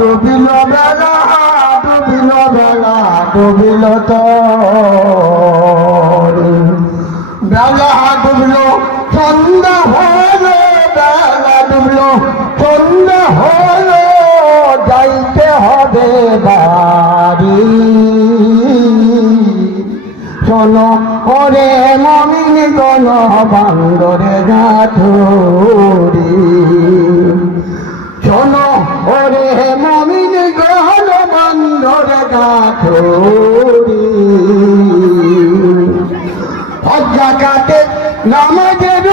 ডুবিল বেলা ডুবিল বেলা ডুবিল তোর বেলা ডুবিল সন্ধ্যা হলো বেলা ডুবিল সন্ধ্যা হলো যাইতে হবে বাড়ি শোনো ওরে মমিন গণ বান্দরে গাথুরি শোনো ওরে মমিন গণ বান্দরে গাথুরি হজ্জা কাটে নামাজের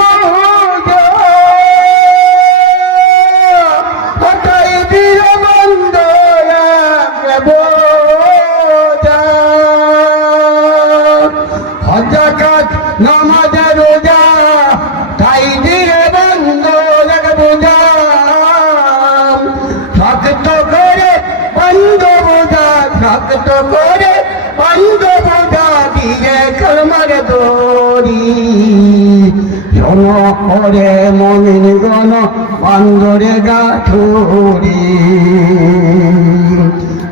জাকাত নামাজের রোজা তাই দিয়ে বন্ধ বোঝা শক্ত করে বন্ধ বোঝা শক্ত করে বন্ধ বোঝা দিয়ে কলমার দড়ি শোনো করে মমিন গণ বান্দরে গাথুরি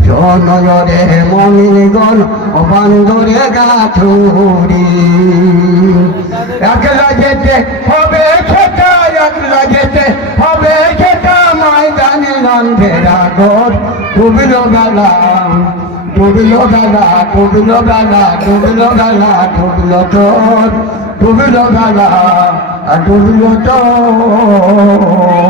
শোনো রে মমিন গণ বান্দরে গাথুরি একলা যেতে হবে সেটা একলা যেতে হবে সেটা ময়দানে রন্ধেরা ঘর ডুবিল বেলা ডুবিল বেলা ডুবিল বেলা ডুবিল বেলা ডুবিল তোর ডুবিল বেলা ডুবিল তোর